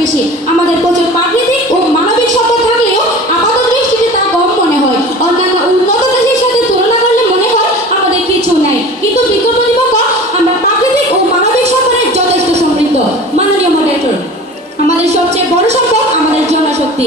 বেশি। আমাদের প্রচুর প্রাকৃতিক ও মানবিক সম্পদ থাকলেও আপাত দৃষ্টিতে তা কম মনে হয়। অন্যান্য উন্নত দেশের সাথে তুলনা করলে মনে হয় আমাদের কিছু নাই, কিন্তু বিজ্ঞাপনী পক্ষ আমরা প্রাকৃতিক ও মানবিক সম্পদে যথেষ্ট সমৃদ্ধ। মাননীয় মডারেটর, আমাদের সবচেয়ে বড় সম্পদ আমাদের জনশক্তি।